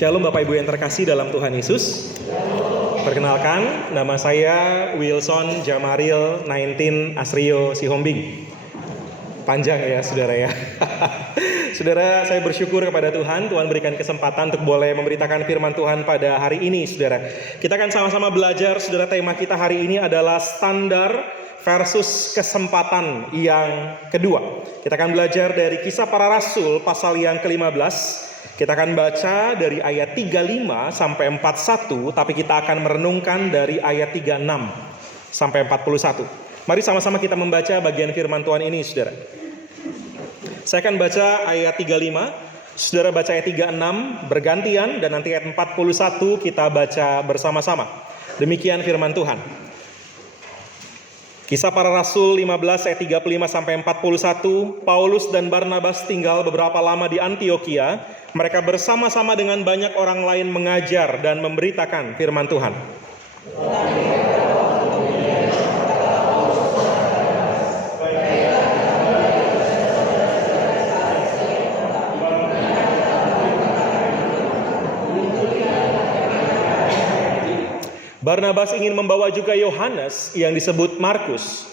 Shalom Bapak Ibu yang terkasih dalam Tuhan Yesus. Perkenalkan, nama saya Wilson Jamaril 19 Asrio Sihombing. Panjang ya saudara ya. Saudara, saya bersyukur kepada Tuhan berikan kesempatan untuk boleh memberitakan firman Tuhan pada hari ini saudara. Kita akan sama-sama belajar saudara, tema kita hari ini adalah standar versus kesempatan yang kedua. Kita akan belajar dari Kisah Para Rasul pasal yang ke-15. Kita akan baca dari ayat 35 sampai 41, tapi kita akan merenungkan dari ayat 36 sampai 41. Mari sama-sama kita membaca bagian firman Tuhan ini, saudara. Saya akan baca ayat 35, saudara baca ayat 36 bergantian, dan nanti ayat 41 kita baca bersama-sama. Demikian firman Tuhan. Kisah Para Rasul 15 ayat 35 sampai 41. Paulus dan Barnabas tinggal beberapa lama di Antiokhia. Mereka bersama-sama dengan banyak orang lain mengajar dan memberitakan firman Tuhan. Barnabas ingin membawa juga Yohanes yang disebut Markus.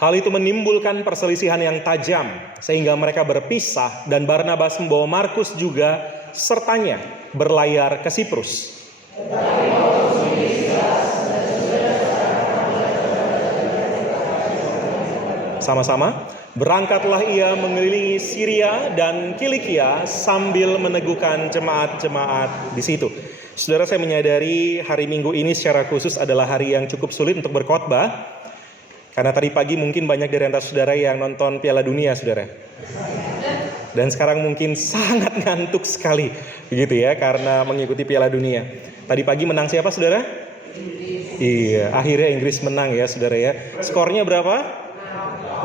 Hal itu menimbulkan perselisihan yang tajam sehingga mereka berpisah, dan Barnabas membawa Markus juga sertanya berlayar ke Siprus. Sama-sama, berangkatlah ia mengelilingi Syria dan Kilikia sambil meneguhkan jemaat-jemaat di situ. Saudara, saya menyadari hari Minggu ini secara khusus adalah hari yang cukup sulit untuk berkhotbah. Karena tadi pagi mungkin banyak dari antara saudara yang nonton Piala Dunia, saudara. Dan sekarang mungkin sangat ngantuk sekali, begitu ya, karena mengikuti Piala Dunia. Tadi pagi menang siapa, saudara? Iya, akhirnya Inggris menang ya, saudara ya. Skornya berapa?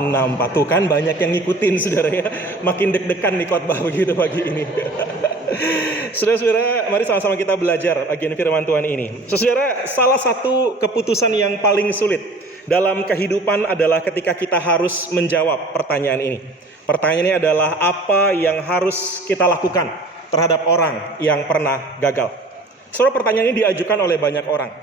6-4. Tuh kan banyak yang ngikutin, saudara ya. Makin deg-degan nih khotbah begitu pagi ini. Saudara-saudara, mari sama-sama kita belajar bagian firman Tuhan ini. Saudara, salah satu keputusan yang paling sulit dalam kehidupan adalah ketika kita harus menjawab pertanyaan ini. Pertanyaan ini adalah apa yang harus kita lakukan terhadap orang yang pernah gagal. Saudara, pertanyaan ini diajukan oleh banyak orang.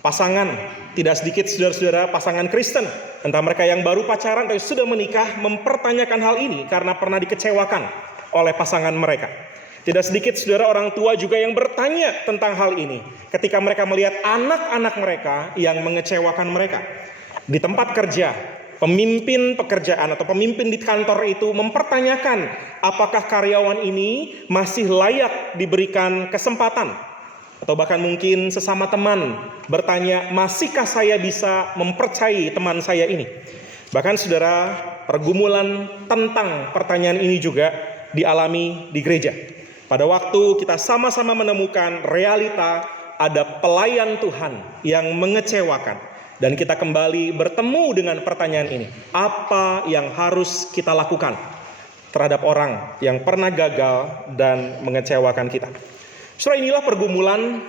Pasangan, tidak sedikit saudara-saudara pasangan Kristen, entah mereka yang baru pacaran atau sudah menikah, mempertanyakan hal ini karena pernah dikecewakan oleh pasangan mereka. Tidak sedikit saudara orang tua juga yang bertanya tentang hal ini ketika mereka melihat anak-anak mereka yang mengecewakan mereka. Di tempat kerja, pemimpin pekerjaan atau pemimpin di kantor itu mempertanyakan apakah karyawan ini masih layak diberikan kesempatan. Atau bahkan mungkin sesama teman bertanya, masihkah saya bisa mempercayai teman saya ini? Bahkan saudara, pergumulan tentang pertanyaan ini juga dialami di gereja. Pada waktu kita sama-sama menemukan realita ada pelayan Tuhan yang mengecewakan. Dan kita kembali bertemu dengan pertanyaan ini. Apa yang harus kita lakukan terhadap orang yang pernah gagal dan mengecewakan kita? Saudara, inilah pergumulan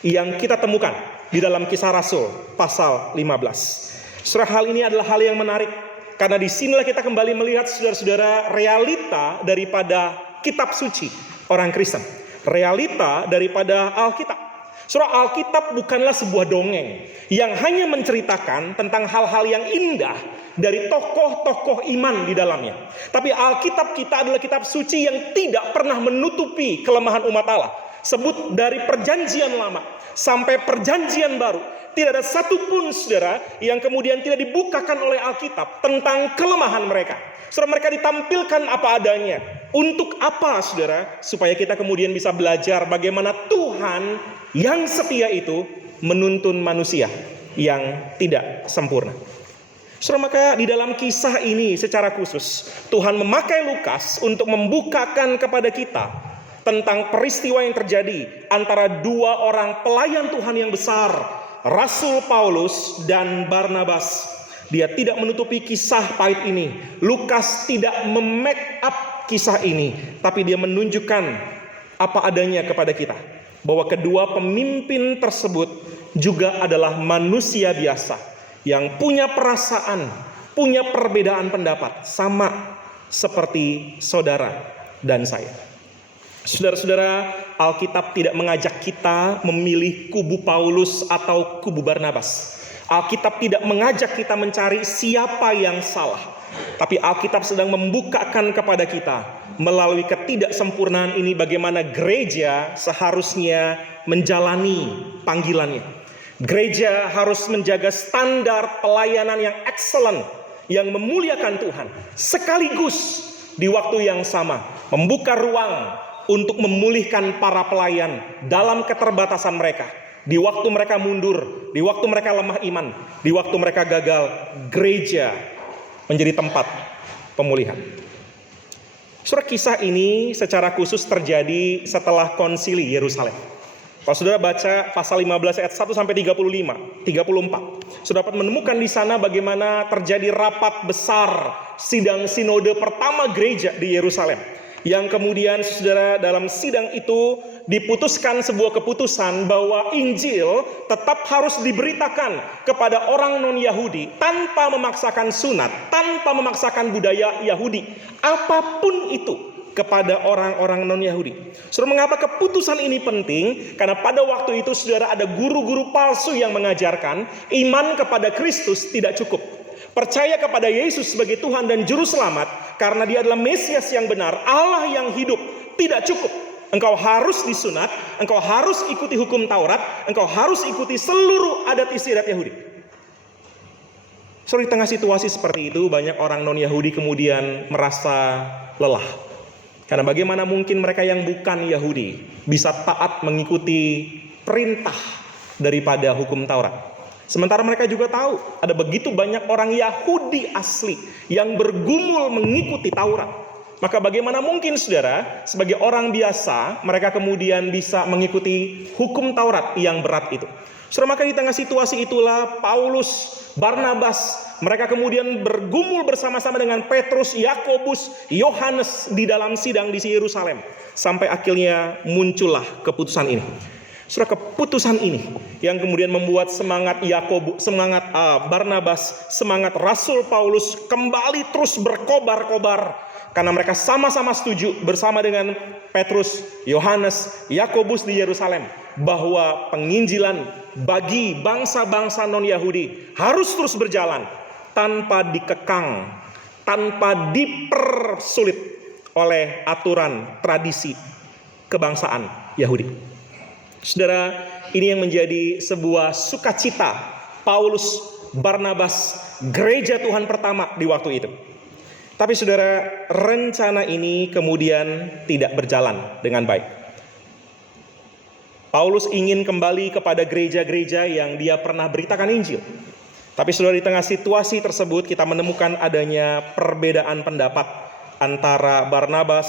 yang kita temukan di dalam Kisah Rasul pasal 15. Saudara, hal ini adalah hal yang menarik. Karena disinilah kita kembali melihat saudara-saudara realita daripada kitab suci orang Kristen. Realita daripada Alkitab. Saudara, Alkitab bukanlah sebuah dongeng yang hanya menceritakan tentang hal-hal yang indah dari tokoh-tokoh iman di dalamnya. Tapi Alkitab kita adalah kitab suci yang tidak pernah menutupi kelemahan umat Allah. Sebut dari perjanjian lama sampai perjanjian baru, tidak ada satupun saudara yang kemudian tidak dibukakan oleh Alkitab tentang kelemahan mereka. Saudara, mereka ditampilkan apa adanya. Untuk apa saudara? Supaya kita kemudian bisa belajar bagaimana Tuhan yang setia itu menuntun manusia yang tidak sempurna. Saudara, maka di dalam kisah ini secara khusus Tuhan memakai Lukas untuk membukakan kepada kita tentang peristiwa yang terjadi antara dua orang pelayan Tuhan yang besar, Rasul Paulus dan Barnabas. Dia tidak menutupi kisah pahit ini. Lukas tidak memake up kisah ini, tapi dia menunjukkan apa adanya kepada kita. Bahwa kedua pemimpin tersebut juga adalah manusia biasa yang punya perasaan, punya perbedaan pendapat, sama seperti saudara dan saya. Saudara-saudara, Alkitab tidak mengajak kita memilih kubu Paulus atau kubu Barnabas. Alkitab tidak mengajak kita mencari siapa yang salah. Tapi Alkitab sedang membukakan kepada kita melalui ketidaksempurnaan ini bagaimana gereja seharusnya menjalani panggilannya. Gereja harus menjaga standar pelayanan yang excellent, yang memuliakan Tuhan. Sekaligus di waktu yang sama membuka ruang untuk memulihkan para pelayan dalam keterbatasan mereka. Di waktu mereka mundur, di waktu mereka lemah iman, di waktu mereka gagal, gereja menjadi tempat pemulihan. Saudara, kisah ini secara khusus terjadi setelah konsili Yerusalem. Kalau saudara baca pasal 15 ayat 1 sampai 34, saudara dapat menemukan di sana bagaimana terjadi rapat besar sidang sinode pertama gereja di Yerusalem. Yang kemudian saudara dalam sidang itu diputuskan sebuah keputusan bahwa Injil tetap harus diberitakan kepada orang non-Yahudi tanpa memaksakan sunat, tanpa memaksakan budaya Yahudi, apapun itu kepada orang-orang non-Yahudi. Saudara, mengapa keputusan ini penting? Karena pada waktu itu saudara ada guru-guru palsu yang mengajarkan iman kepada Kristus tidak cukup. Percaya kepada Yesus sebagai Tuhan dan Juru Selamat karena Dia adalah Mesias yang benar, Allah yang hidup, tidak cukup. Engkau harus disunat, engkau harus ikuti hukum Taurat, engkau harus ikuti seluruh adat istiadat Yahudi. Di tengah situasi seperti itu, banyak orang non-Yahudi kemudian merasa lelah. Karena bagaimana mungkin mereka yang bukan Yahudi bisa taat mengikuti perintah daripada hukum Taurat. Sementara mereka juga tahu ada begitu banyak orang Yahudi asli yang bergumul mengikuti Taurat. Maka bagaimana mungkin saudara sebagai orang biasa mereka kemudian bisa mengikuti hukum Taurat yang berat itu. Saudara, maka di tengah situasi itulah Paulus, Barnabas, mereka kemudian bergumul bersama-sama dengan Petrus, Yakobus, Yohanes di dalam sidang di Yerusalem. Sampai akhirnya muncullah keputusan ini. Saudara, keputusan ini yang kemudian membuat semangat Barnabas, semangat Rasul Paulus kembali terus berkobar-kobar. Karena mereka sama-sama setuju bersama dengan Petrus, Yohanes, Yakobus di Yerusalem bahwa penginjilan bagi bangsa-bangsa non-Yahudi harus terus berjalan tanpa dikekang, tanpa dipersulit oleh aturan tradisi kebangsaan Yahudi. Saudara, ini yang menjadi sebuah sukacita Paulus, Barnabas, gereja Tuhan pertama di waktu itu. Tapi saudara, rencana ini kemudian tidak berjalan dengan baik. Paulus ingin kembali kepada gereja-gereja yang dia pernah beritakan Injil. Tapi saudara, di tengah situasi tersebut kita menemukan adanya perbedaan pendapat antara Barnabas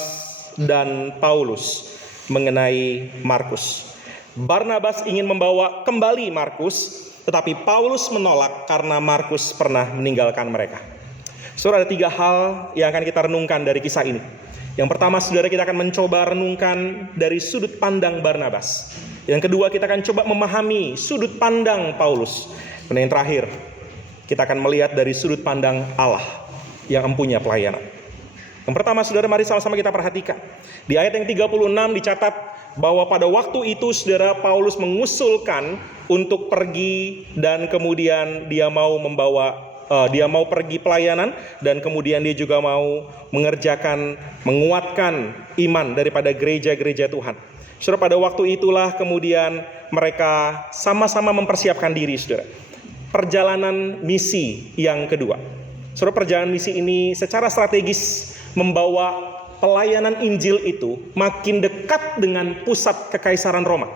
dan Paulus mengenai Markus. Barnabas ingin membawa kembali Markus, tetapi Paulus menolak karena Markus pernah meninggalkan mereka. Saudara, ada 3 hal yang akan kita renungkan dari kisah ini. Yang pertama, saudara, kita akan mencoba renungkan dari sudut pandang Barnabas. Yang kedua, kita akan coba memahami sudut pandang Paulus. Dan yang terakhir, kita akan melihat dari sudut pandang Allah yang empunya pelayanan. Yang pertama, saudara, mari sama-sama kita perhatikan. Di ayat yang 36 dicatat bahwa pada waktu itu saudara, Paulus mengusulkan untuk pergi dan kemudian dia mau pergi pelayanan dan kemudian dia juga mau menguatkan iman daripada gereja-gereja Tuhan. Saudara, pada waktu itulah kemudian mereka sama-sama mempersiapkan diri, saudara. Perjalanan misi yang kedua. Saudara, perjalanan misi ini secara strategis membawa pelayanan Injil itu makin dekat dengan pusat kekaisaran Roma.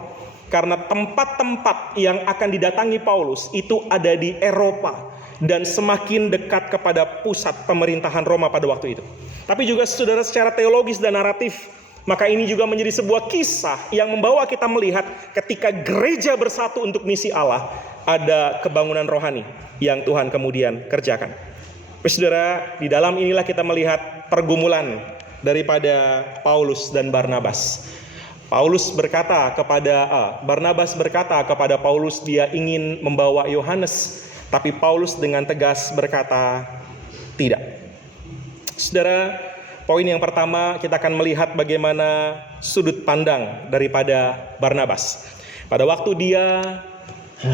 Karena tempat-tempat yang akan didatangi Paulus itu ada di Eropa dan semakin dekat kepada pusat pemerintahan Roma pada waktu itu. Tapi juga saudara, secara teologis dan naratif, maka ini juga menjadi sebuah kisah yang membawa kita melihat ketika gereja bersatu untuk misi Allah, ada kebangunan rohani yang Tuhan kemudian kerjakan. Saudara, di dalam inilah kita melihat pergumulan daripada Paulus dan Barnabas. Barnabas berkata kepada Paulus dia ingin membawa Yohanes, tapi Paulus dengan tegas berkata tidak. Saudara, poin yang pertama kita akan melihat bagaimana sudut pandang daripada Barnabas. Pada waktu dia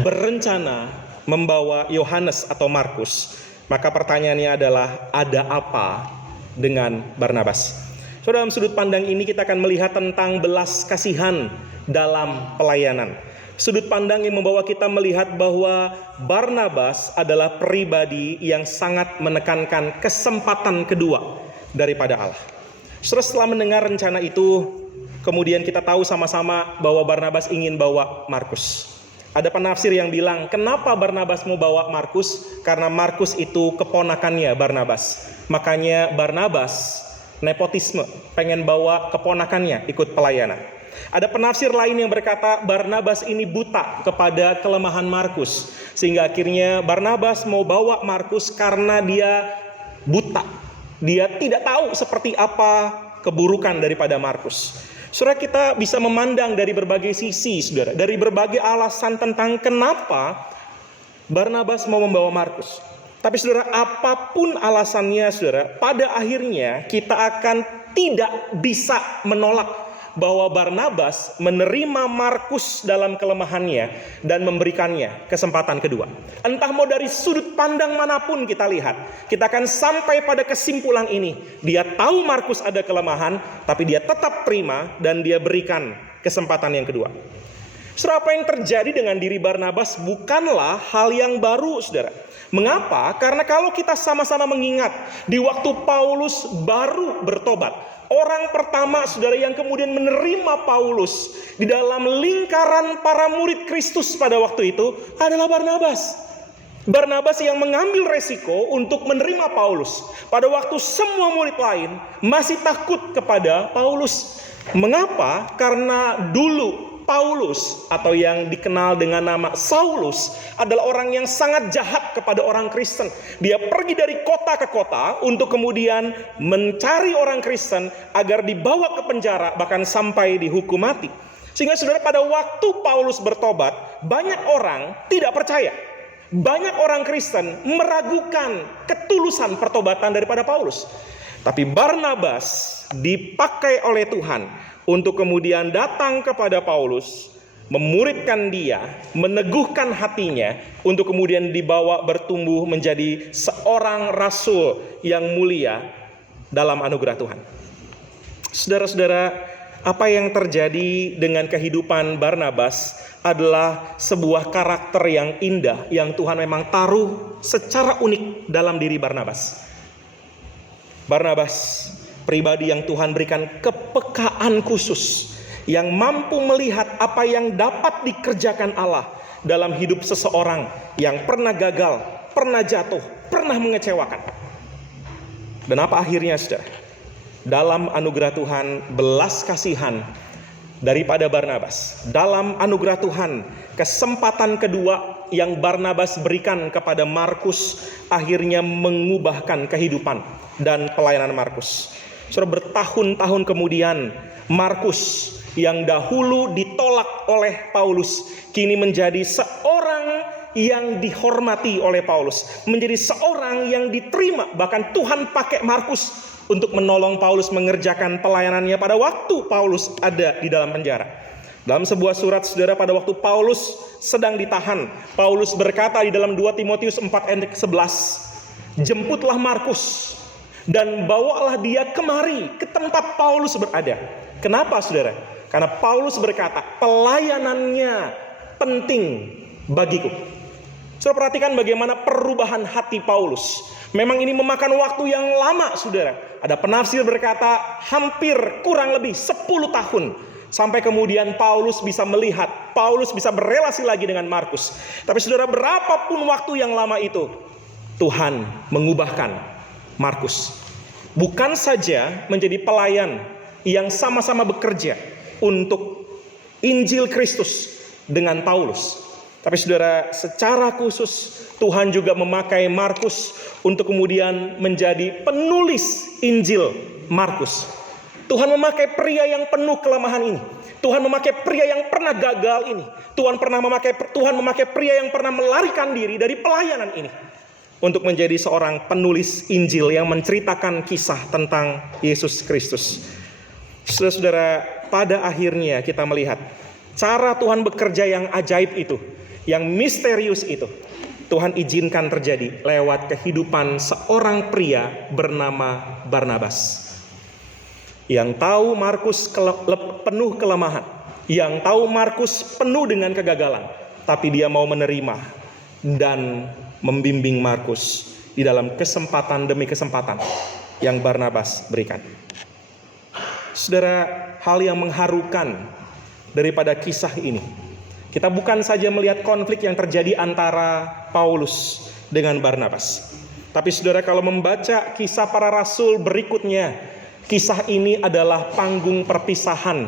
berencana membawa Yohanes atau Markus, maka pertanyaannya adalah ada apa dengan Barnabas? So, dalam sudut pandang ini kita akan melihat tentang belas kasihan dalam pelayanan. Sudut pandang yang membawa kita melihat bahwa Barnabas adalah pribadi yang sangat menekankan kesempatan kedua daripada Allah. Setelah mendengar rencana itu, kemudian kita tahu sama-sama bahwa Barnabas ingin bawa Markus. Ada penafsir yang bilang, kenapa Barnabas mau bawa Markus? Karena Markus itu keponakannya Barnabas. Makanya Barnabas nepotisme, pengen bawa keponakannya ikut pelayanan. Ada penafsir lain yang berkata Barnabas ini buta kepada kelemahan Markus, sehingga akhirnya Barnabas mau bawa Markus karena dia buta. Dia tidak tahu seperti apa keburukan daripada Markus. Saudara, kita bisa memandang dari berbagai sisi, saudara, dari berbagai alasan tentang kenapa Barnabas mau membawa Markus. Tapi saudara, apapun alasannya saudara, pada akhirnya kita akan tidak bisa menolak bahwa Barnabas menerima Markus dalam kelemahannya dan memberikannya kesempatan kedua. Entah mau dari sudut pandang manapun kita lihat, kita akan sampai pada kesimpulan ini. Dia tahu Markus ada kelemahan, tapi dia tetap terima dan dia berikan kesempatan yang kedua. Saudara, apa yang terjadi dengan diri Barnabas bukanlah hal yang baru, saudara. Mengapa? Karena kalau kita sama-sama mengingat, di waktu Paulus baru bertobat, orang pertama, saudara, yang kemudian menerima Paulus di dalam lingkaran para murid Kristus pada waktu itu adalah Barnabas. Barnabas yang mengambil resiko untuk menerima Paulus pada waktu semua murid lain masih takut kepada Paulus. Mengapa? Karena dulu Paulus atau yang dikenal dengan nama Saulus adalah orang yang sangat jahat kepada orang Kristen. Dia pergi dari kota ke kota untuk kemudian mencari orang Kristen agar dibawa ke penjara, bahkan sampai dihukum mati. Sehingga saudara, pada waktu Paulus bertobat, banyak orang tidak percaya. Banyak orang Kristen meragukan ketulusan pertobatan daripada Paulus. Tapi Barnabas dipakai oleh Tuhan untuk kemudian datang kepada Paulus, memuridkan dia, meneguhkan hatinya, untuk kemudian dibawa bertumbuh menjadi seorang rasul yang mulia dalam anugerah Tuhan. Saudara-saudara, apa yang terjadi dengan kehidupan Barnabas adalah sebuah karakter yang indah yang Tuhan memang taruh secara unik dalam diri Barnabas. Barnabas pribadi yang Tuhan berikan kepekaan khusus, yang mampu melihat apa yang dapat dikerjakan Allah dalam hidup seseorang yang pernah gagal, pernah jatuh, pernah mengecewakan. Dan apa akhirnya, saudara? Dalam anugerah Tuhan, belas kasihan daripada Barnabas. Dalam anugerah Tuhan, kesempatan kedua yang Barnabas berikan kepada Markus akhirnya mengubahkan kehidupan dan pelayanan Markus. Saudara, bertahun-tahun kemudian Markus yang dahulu ditolak oleh Paulus kini menjadi seorang yang dihormati oleh Paulus, menjadi seorang yang diterima. Bahkan Tuhan pakai Markus untuk menolong Paulus mengerjakan pelayanannya pada waktu Paulus ada di dalam penjara. Dalam sebuah surat, saudara, pada waktu Paulus sedang ditahan, Paulus berkata di dalam 2 Timotius 4 ayat 11, "Jemputlah Markus dan bawalah dia kemari ke tempat Paulus berada." Kenapa, saudara? Karena Paulus berkata, pelayanannya penting bagiku. Saudara, perhatikan bagaimana perubahan hati Paulus. Memang ini memakan waktu yang lama, saudara. Ada penafsir berkata hampir kurang lebih 10 tahun. Sampai kemudian Paulus bisa melihat, Paulus bisa berelasi lagi dengan Markus. Tapi saudara, berapapun waktu yang lama itu, Tuhan mengubahkan Markus. Bukan saja menjadi pelayan yang sama-sama bekerja untuk Injil Kristus dengan Paulus. Tapi saudara, secara khusus Tuhan juga memakai Markus untuk kemudian menjadi penulis Injil Markus. Tuhan memakai pria yang penuh kelemahan ini. Tuhan memakai pria yang pernah gagal ini. Tuhan memakai pria yang pernah melarikan diri dari pelayanan ini untuk menjadi seorang penulis Injil yang menceritakan kisah tentang Yesus Kristus. Saudara-saudara, pada akhirnya kita melihat cara Tuhan bekerja yang ajaib itu, yang misterius itu, Tuhan izinkan terjadi lewat kehidupan seorang pria bernama Barnabas. Yang tahu Markus penuh kelemahan, yang tahu Markus penuh dengan kegagalan, tapi dia mau menerima dan membimbing Markus di dalam kesempatan demi kesempatan yang Barnabas berikan. Saudara, hal yang mengharukan daripada kisah ini, kita bukan saja melihat konflik yang terjadi antara Paulus dengan Barnabas, tapi saudara, kalau membaca kisah para rasul berikutnya, kisah ini adalah panggung perpisahan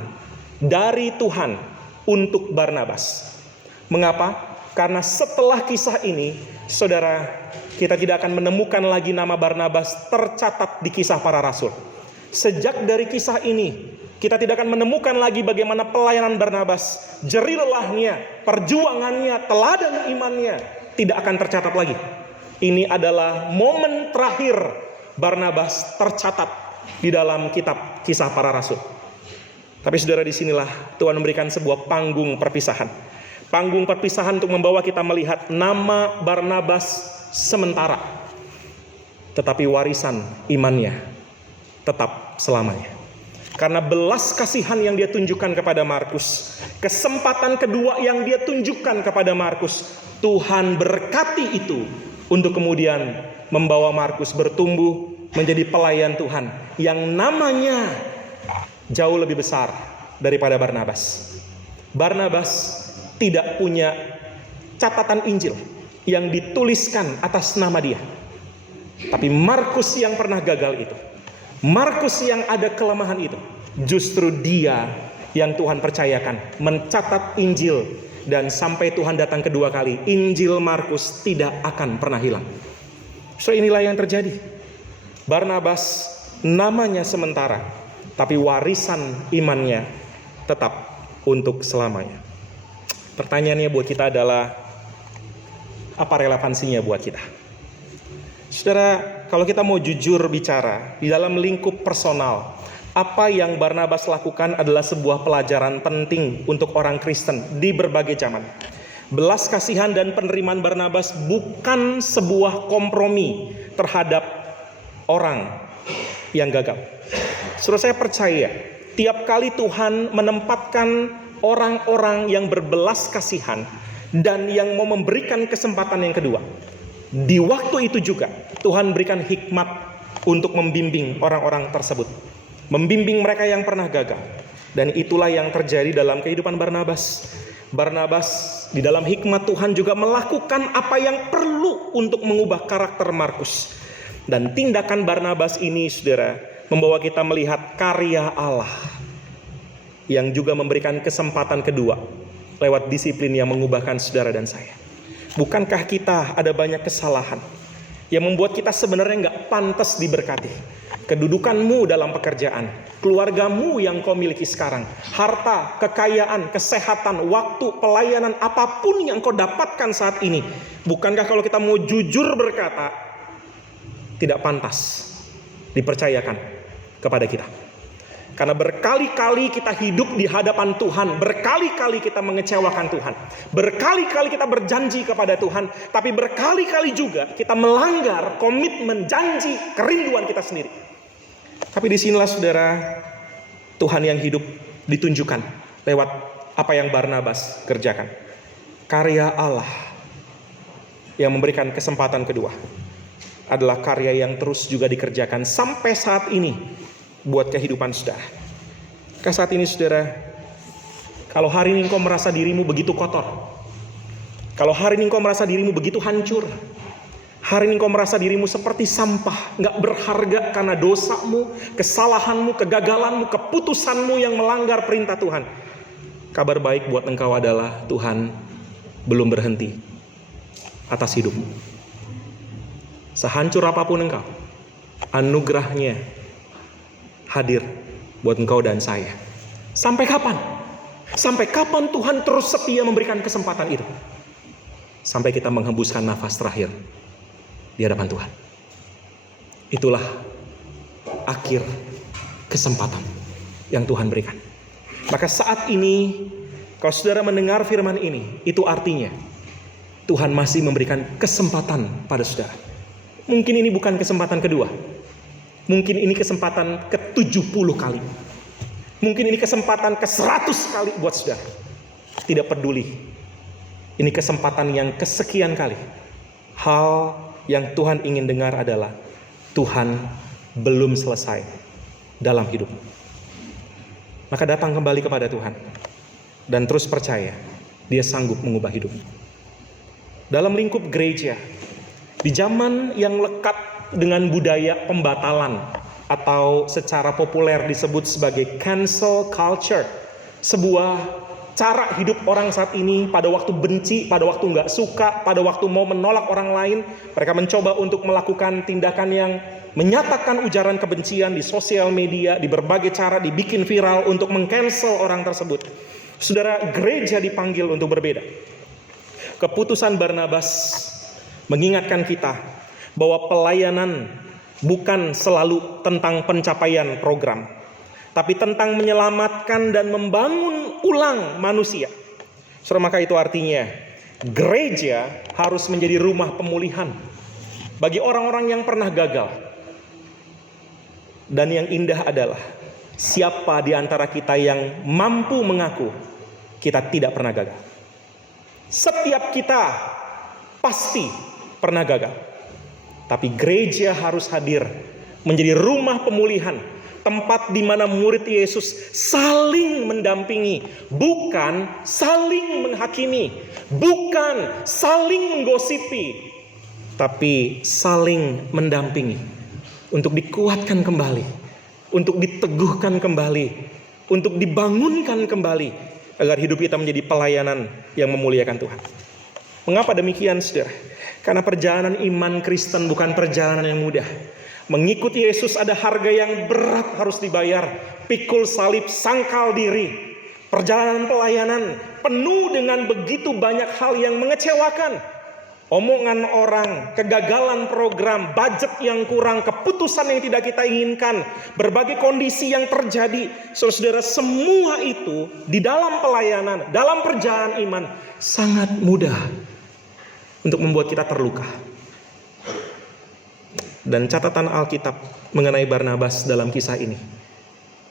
dari Tuhan untuk Barnabas. Mengapa? Karena setelah kisah ini, saudara, kita tidak akan menemukan lagi nama Barnabas tercatat di kisah para rasul. Sejak dari kisah ini, kita tidak akan menemukan lagi bagaimana pelayanan Barnabas, jerih lelahnya, perjuangannya, teladan imannya tidak akan tercatat lagi. Ini adalah momen terakhir Barnabas tercatat di dalam kitab kisah para rasul. Tapi saudara, disinilah Tuhan memberikan sebuah panggung perpisahan. Panggung perpisahan untuk membawa kita melihat nama Barnabas sementara, tetapi warisan imannya tetap selamanya. Karena belas kasihan yang dia tunjukkan kepada Markus, kesempatan kedua yang dia tunjukkan kepada Markus, Tuhan berkati itu untuk kemudian membawa Markus bertumbuh menjadi pelayan Tuhan yang namanya jauh lebih besar daripada Barnabas. Barnabas tidak punya catatan Injil yang dituliskan atas nama dia. Tapi Markus yang pernah gagal itu, Markus yang ada kelemahan itu, justru dia yang Tuhan percayakan mencatat Injil, dan sampai Tuhan datang kedua kali, Injil Markus tidak akan pernah hilang. So inilah yang terjadi. Barnabas namanya sementara, tapi warisan imannya tetap untuk selamanya. Pertanyaannya buat kita adalah, apa relevansinya buat kita? Saudara, kalau kita mau jujur bicara, di dalam lingkup personal, apa yang Barnabas lakukan adalah sebuah pelajaran penting untuk orang Kristen di berbagai zaman. Belas kasihan dan penerimaan Barnabas bukan sebuah kompromi terhadap orang yang gagal. Saudara, saya percaya tiap kali Tuhan menempatkan orang-orang yang berbelas kasihan dan yang mau memberikan kesempatan yang kedua, di waktu itu juga Tuhan berikan hikmat untuk membimbing orang-orang tersebut, membimbing mereka yang pernah gagal. Dan itulah yang terjadi dalam kehidupan Barnabas. Barnabas di dalam hikmat Tuhan juga melakukan apa yang perlu untuk mengubah karakter Markus. Dan tindakan Barnabas ini, saudara, membawa kita melihat karya Allah yang juga memberikan kesempatan kedua lewat disiplin yang mengubahkan saudara dan saya. Bukankah kita ada banyak kesalahan yang membuat kita sebenarnya nggak pantas diberkati? Kedudukanmu dalam pekerjaan, keluargamu yang kau miliki sekarang, harta, kekayaan, kesehatan, waktu, pelayanan, apapun yang kau dapatkan saat ini, bukankah kalau kita mau jujur berkata, tidak pantas dipercayakan kepada kita? Karena berkali-kali kita hidup di hadapan Tuhan, berkali-kali kita mengecewakan Tuhan, berkali-kali kita berjanji kepada Tuhan, tapi berkali-kali juga kita melanggar komitmen, janji, kerinduan kita sendiri. Tapi disinilah, saudara, Tuhan yang hidup ditunjukkan lewat apa yang Barnabas kerjakan. Karya Allah yang memberikan kesempatan kedua adalah karya yang terus juga dikerjakan sampai saat ini buat kehidupan saudara. Karena saat ini, saudara, kalau hari ini engkau merasa dirimu begitu kotor, kalau hari ini engkau merasa dirimu begitu hancur, hari ini engkau merasa dirimu seperti sampah, gak berharga karena dosamu, kesalahanmu, kegagalanmu, keputusanmu yang melanggar perintah Tuhan, kabar baik buat engkau adalah Tuhan belum berhenti atas hidupmu. Sehancur apapun engkau, anugerahnya hadir buat engkau dan saya. Sampai kapan? Sampai kapan Tuhan terus setia memberikan kesempatan itu? Sampai kita menghembuskan nafas terakhir di hadapan Tuhan. Itulah akhir kesempatan yang Tuhan berikan. Maka saat ini, kalau saudara mendengar firman ini, itu artinya Tuhan masih memberikan kesempatan pada saudara. Mungkin ini bukan kesempatan kedua. Mungkin ini kesempatan ke-70 kali. Mungkin ini kesempatan ke-100 kali buat saudara. Tidak peduli. Ini kesempatan yang kesekian kali. Hal yang Tuhan ingin dengar adalah Tuhan belum selesai dalam hidupmu. Maka datang kembali kepada Tuhan. Dan terus percaya, Dia sanggup mengubah hidupmu. Dalam lingkup gereja, di zaman yang lekat dengan budaya pembatalan atau secara populer disebut sebagai cancel culture, sebuah cara hidup orang saat ini pada waktu benci, pada waktu nggak suka, pada waktu mau menolak orang lain, mereka mencoba untuk melakukan tindakan yang menyatakan ujaran kebencian di sosial media, di berbagai cara dibikin viral untuk meng-cancel orang tersebut. Saudara, gereja dipanggil untuk berbeda. Keputusan Barnabas mengingatkan kita bahwa pelayanan bukan selalu tentang pencapaian program, tapi tentang menyelamatkan dan membangun ulang manusia. Maka itu artinya gereja harus menjadi rumah pemulihan bagi orang-orang yang pernah gagal. Dan yang indah adalah siapa di antara kita yang mampu mengaku kita tidak pernah gagal. Setiap kita pasti pernah gagal. Tapi gereja harus hadir menjadi rumah pemulihan, tempat di mana murid Yesus saling mendampingi, bukan saling menghakimi, bukan saling menggosipi, tapi saling mendampingi untuk dikuatkan kembali, untuk diteguhkan kembali, untuk dibangunkan kembali agar hidup kita menjadi pelayanan yang memuliakan Tuhan. Mengapa demikian, saudara? Karena perjalanan iman Kristen bukan perjalanan yang mudah. Mengikuti Yesus ada harga yang berat harus dibayar. Pikul salib, sangkal diri. Perjalanan pelayanan penuh dengan begitu banyak hal yang mengecewakan. Omongan orang, kegagalan program, budget yang kurang, keputusan yang tidak kita inginkan, berbagai kondisi yang terjadi. Saudara-saudara, semua itu di dalam pelayanan, dalam perjalanan iman sangat mudah untuk membuat kita terluka. Dan catatan Alkitab mengenai Barnabas dalam kisah ini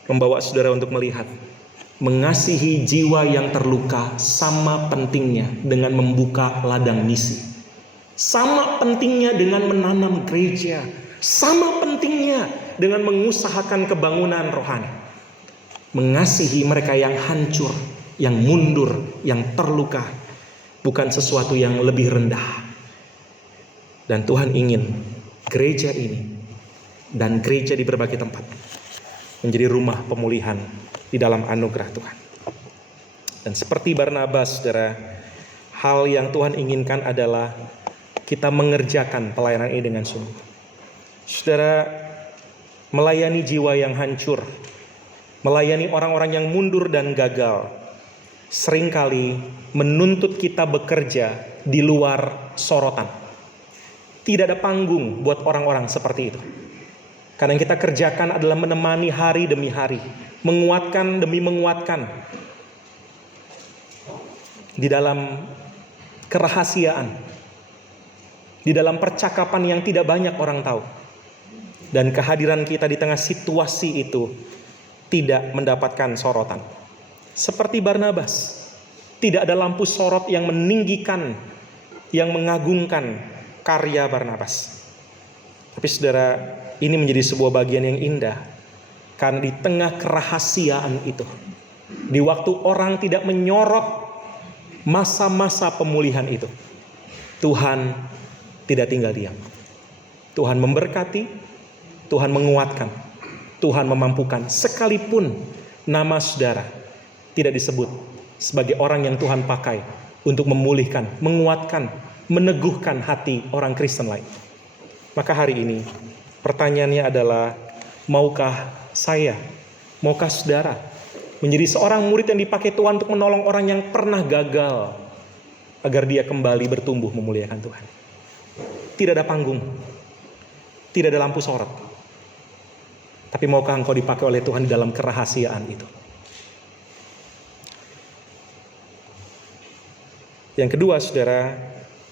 membawa saudara untuk melihat mengasihi jiwa yang terluka sama pentingnya dengan membuka ladang misi. Sama pentingnya dengan menanam gereja. Sama pentingnya dengan mengusahakan kebangunan rohani. Mengasihi mereka yang hancur, yang mundur, yang terluka, bukan sesuatu yang lebih rendah. Dan Tuhan ingin gereja ini dan gereja di berbagai tempat menjadi rumah pemulihan di dalam anugerah Tuhan. Dan seperti Barnabas, saudara, hal yang Tuhan inginkan adalah kita mengerjakan pelayanan ini dengan sungguh. Saudara, melayani jiwa yang hancur, melayani orang-orang yang mundur dan gagal, seringkali menuntut kita bekerja di luar sorotan. Tidak ada panggung buat orang-orang seperti itu. Karena yang kita kerjakan adalah menemani hari demi hari, menguatkan demi menguatkan di dalam kerahasiaan, di dalam percakapan yang tidak banyak orang tahu. Dan kehadiran kita di tengah situasi itu tidak mendapatkan sorotan. Seperti Barnabas, tidak ada lampu sorot yang meninggikan, yang mengagungkan karya Barnabas. Tapi saudara, ini menjadi sebuah bagian yang indah. Karena di tengah kerahasiaan itu, di waktu orang tidak menyorot masa-masa pemulihan itu, Tuhan tidak tinggal diam. Tuhan memberkati, Tuhan menguatkan, Tuhan memampukan. Sekalipun nama saudara tidak disebut sebagai orang yang Tuhan pakai untuk memulihkan, menguatkan, meneguhkan hati orang Kristen lain. Maka hari ini pertanyaannya adalah, maukah saya, maukah saudara menjadi seorang murid yang dipakai Tuhan untuk menolong orang yang pernah gagal, agar dia kembali bertumbuh memuliakan Tuhan. Tidak ada panggung, tidak ada lampu sorot. Tapi maukah engkau dipakai oleh Tuhan di dalam kerahasiaan itu? Yang kedua, saudara,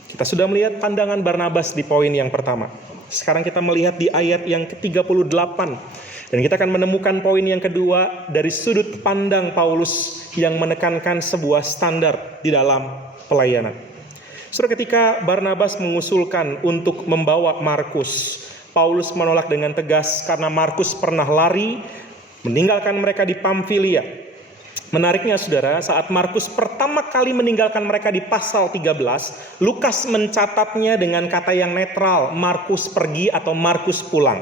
kita sudah melihat pandangan Barnabas di poin yang pertama. Sekarang kita melihat di ayat yang ke-38. Dan kita akan menemukan poin yang kedua dari sudut pandang Paulus yang menekankan sebuah standar di dalam pelayanan. Saudara, ketika Barnabas mengusulkan untuk membawa Markus, Paulus menolak dengan tegas karena Markus pernah lari meninggalkan mereka di Pamfilia. Menariknya saudara, saat Markus pertama kali meninggalkan mereka di pasal 13, Lukas mencatatnya dengan kata yang netral, Markus pergi atau Markus pulang.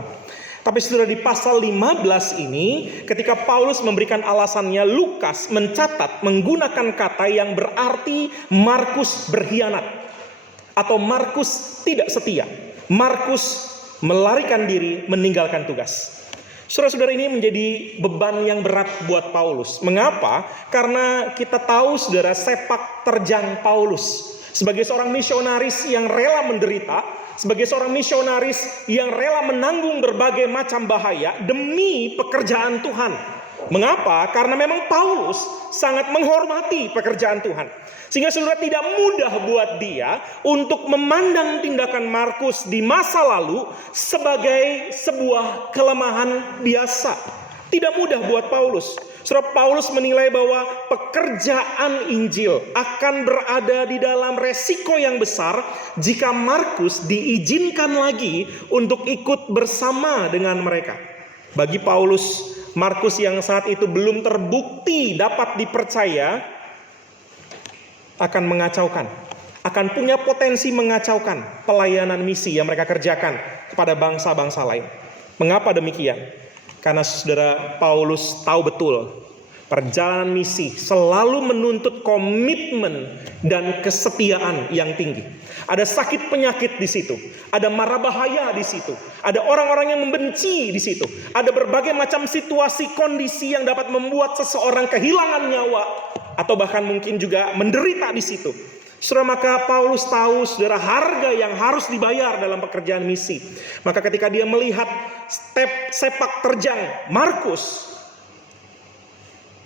Tapi saudara, di pasal 15 ini, ketika Paulus memberikan alasannya, Lukas mencatat menggunakan kata yang berarti Markus berkhianat atau Markus tidak setia. Markus melarikan diri, meninggalkan tugas. Saudara-saudara, ini menjadi beban yang berat buat Paulus. Mengapa? Karena kita tahu saudara, sepak terjang Paulus sebagai seorang misionaris yang rela menderita, sebagai seorang misionaris yang rela menanggung berbagai macam bahaya demi pekerjaan Tuhan. Mengapa? Karena memang Paulus sangat menghormati pekerjaan Tuhan. Sehingga saudara, tidak mudah buat dia untuk memandang tindakan Markus di masa lalu sebagai sebuah kelemahan biasa. Tidak mudah buat Paulus. Saudara, Paulus menilai bahwa pekerjaan Injil akan berada di dalam resiko yang besar jika Markus diizinkan lagi untuk ikut bersama dengan mereka. Bagi Paulus, Markus yang saat itu belum terbukti dapat dipercaya akan mengacaukan, akan punya potensi mengacaukan pelayanan misi yang mereka kerjakan kepada bangsa-bangsa lain. Mengapa demikian? Karena saudara, Paulus tahu betul perjalanan misi selalu menuntut komitmen dan kesetiaan yang tinggi. Ada sakit penyakit di situ, ada mara bahaya di situ, ada orang-orang yang membenci di situ, ada berbagai macam situasi kondisi yang dapat membuat seseorang kehilangan nyawa atau bahkan mungkin juga menderita di situ. Saudara, maka Paulus tahu saudara harga yang harus dibayar dalam pekerjaan misi. Maka ketika dia melihat sepak terjang Markus,